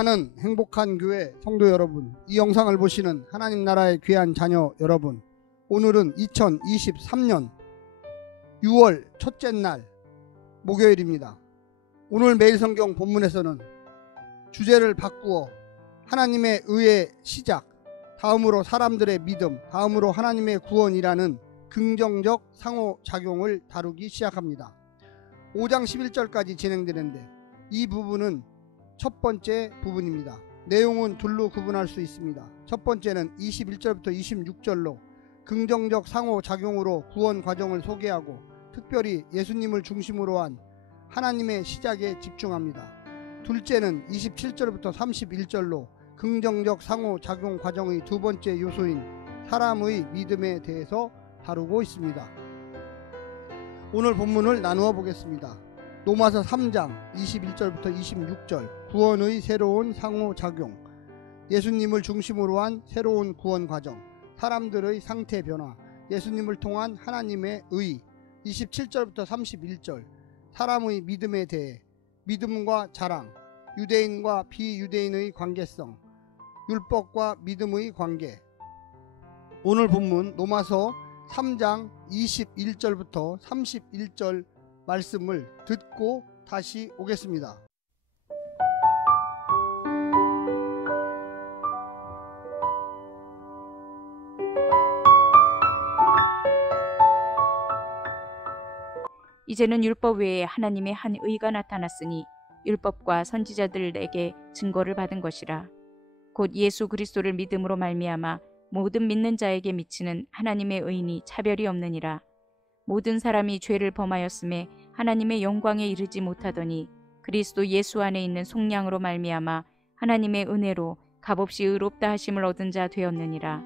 사랑하는 행복한 교회 성도 여러분, 이 영상을 보시는 하나님 나라의 귀한 자녀 여러분, 오늘은 2023년 6월 첫째 날 목요일입니다. 오늘 매일성경 본문에서는 주제를 바꾸어 하나님의 의의 시작, 다음으로 사람들의 믿음, 다음으로 하나님의 구원이라는 긍정적 상호작용을 다루기 시작합니다. 5장 11절까지 진행되는데 이 부분은 첫 번째 부분입니다. 내용은 둘로 구분할 수 있습니다. 첫 번째는 21절부터 26절로 긍정적 상호작용으로 구원 과정을 소개하고 특별히 예수님을 중심으로 한 하나님의 시작에 집중합니다. 둘째는 27절부터 31절로 긍정적 상호작용 과정의 두 번째 요소인 사람의 믿음에 대해서 다루고 있습니다. 오늘 본문을 나누어 보겠습니다. 로마서 3장 21절부터 26절, 구원의 새로운 상호작용, 예수님을 중심으로 한 새로운 구원 과정, 사람들의 상태 변화, 예수님을 통한 하나님의 의, 27절부터 31절, 사람의 믿음에 대해, 믿음과 자랑, 유대인과 비유대인의 관계성, 율법과 믿음의 관계. 오늘 본문 로마서 3장 21절부터 31절 말씀을 듣고 다시 오겠습니다. 이제는 율법 외에 하나님의 한 의가 나타났으니 율법과 선지자들에게 증거를 받은 것이라. 곧 예수 그리스도를 믿음으로 말미암아 모든 믿는 자에게 미치는 하나님의 의인이 차별이 없느니라. 모든 사람이 죄를 범하였음에 하나님의 영광에 이르지 못하더니 그리스도 예수 안에 있는 속량으로 말미암아 하나님의 은혜로 값없이 의롭다 하심을 얻은 자 되었느니라.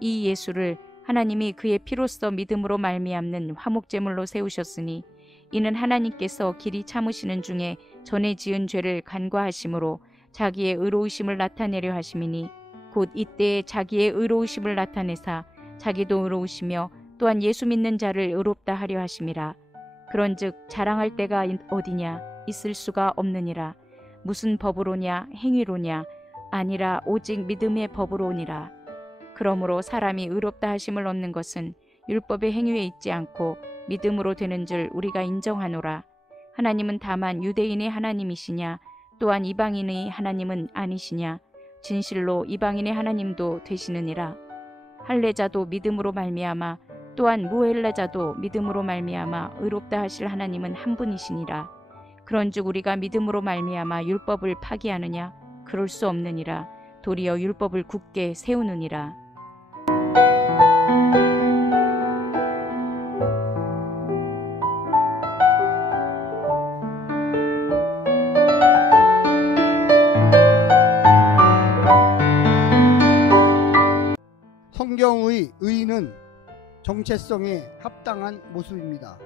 이 예수를 하나님이 그의 피로써 믿음으로 말미암는 화목제물로 세우셨으니 이는 하나님께서 길이 참으시는 중에 전에 지은 죄를 간과하심으로 자기의 의로우심을 나타내려 하심이니 곧 이때에 자기의 의로우심을 나타내사 자기도 의로우시며 또한 예수 믿는 자를 의롭다 하려 하심이라. 그런즉 자랑할 때가 어디냐? 있을 수가 없느니라. 무슨 법으로냐? 행위로냐? 아니라 오직 믿음의 법으로니라. 그러므로 사람이 의롭다 하심을 얻는 것은 율법의 행위에 있지 않고 믿음으로 되는 줄 우리가 인정하노라. 하나님은 다만 유대인의 하나님이시냐? 또한 이방인의 하나님은 아니시냐? 진실로 이방인의 하나님도 되시느니라. 할례자도 믿음으로 말미암아 또한 무할례자도 믿음으로 말미암아 의롭다 하실 하나님은 한 분이시니라. 그런즉 우리가 믿음으로 말미암아 율법을 파기하느냐? 그럴 수 없느니라. 도리어 율법을 굳게 세우느니라. 성경의 의는 정체성에 합당한 모습입니다.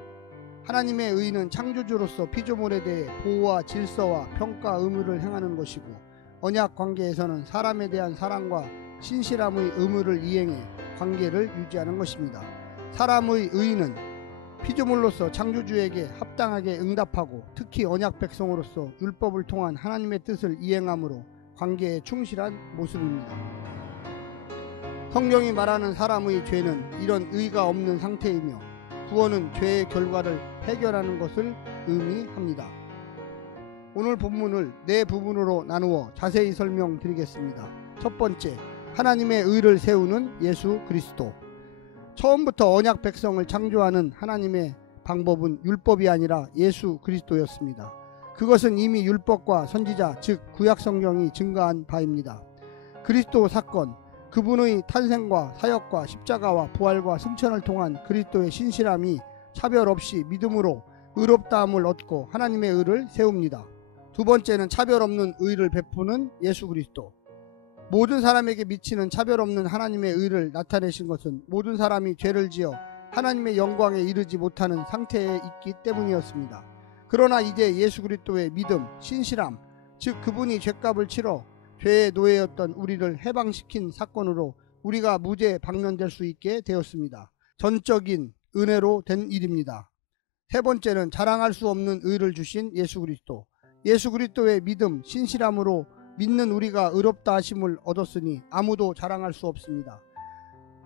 하나님의 의는 창조주로서 피조물에 대해 보호와 질서와 평가 의무를 행하는 것이고, 언약 관계에서는 사람에 대한 사랑과 신실함의 의무를 이행해 관계를 유지하는 것입니다. 사람의 의는 피조물로서 창조주에게 합당하게 응답하고 특히 언약 백성으로서 율법을 통한 하나님의 뜻을 이행함으로 관계에 충실한 모습입니다. 성경이 말하는 사람의 죄는 이런 의가 없는 상태이며 구원은 죄의 결과를 해결하는 것을 의미합니다. 오늘 본문을 네 부분으로 나누어 자세히 설명드리겠습니다. 첫 번째, 하나님의 의를 세우는 예수 그리스도. 처음부터 언약 백성을 창조하는 하나님의 방법은 율법이 아니라 예수 그리스도였습니다. 그것은 이미 율법과 선지자, 즉 구약 성경이 증거한 바입니다. 그리스도 사건, 그분의 탄생과 사역과 십자가와 부활과 승천을 통한 그리스도의 신실함이 차별 없이 믿음으로 의롭다함을 얻고 하나님의 의를 세웁니다. 두 번째는 차별 없는 의를 베푸는 예수 그리스도. 모든 사람에게 미치는 차별 없는 하나님의 의를 나타내신 것은 모든 사람이 죄를 지어 하나님의 영광에 이르지 못하는 상태에 있기 때문이었습니다. 그러나 이제 예수 그리스도의 믿음, 신실함, 즉 그분이 죄값을 치러 죄의 노예였던 우리를 해방시킨 사건으로 우리가 무죄 방면될 수 있게 되었습니다. 전적인 은혜로 된 일입니다. 세 번째는 자랑할 수 없는 의를 주신 예수 그리스도. 예수 그리스도의 믿음, 신실함으로 믿는 우리가 의롭다 하심을 얻었으니 아무도 자랑할 수 없습니다.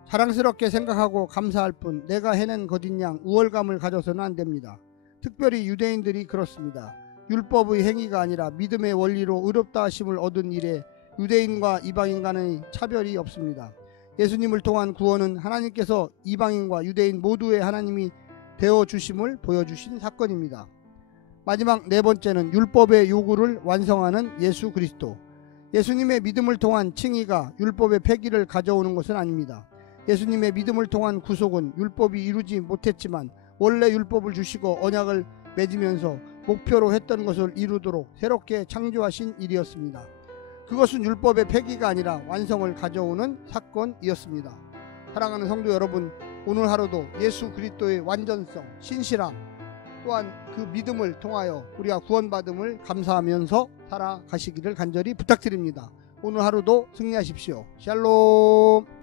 자랑스럽게 생각하고 감사할 뿐 내가 해낸 것인 양 우월감을 가져서는 안 됩니다. 특별히 유대인들이 그렇습니다. 율법의 행위가 아니라 믿음의 원리로 의롭다 하심을 얻은 일에 유대인과 이방인 간의 차별이 없습니다. 예수님을 통한 구원은 하나님께서 이방인과 유대인 모두의 하나님이 되어주심을 보여주신 사건입니다. 마지막 네 번째는 율법의 요구를 완성하는 예수 그리스도. 예수님의 믿음을 통한 칭의가 율법의 폐기를 가져오는 것은 아닙니다. 예수님의 믿음을 통한 구속은 율법이 이루지 못했지만 원래 율법을 주시고 언약을 맺으면서 목표로 했던 것을 이루도록 새롭게 창조하신 일이었습니다. 그것은 율법의 폐기가 아니라 완성을 가져오는 사건이었습니다. 사랑하는 성도 여러분, 오늘 하루도 예수 그리스도의 완전성, 신실함, 또한 그 믿음을 통하여 우리가 구원받음을 감사하면서 살아가시기를 간절히 부탁드립니다. 오늘 하루도 승리하십시오. 샬롬.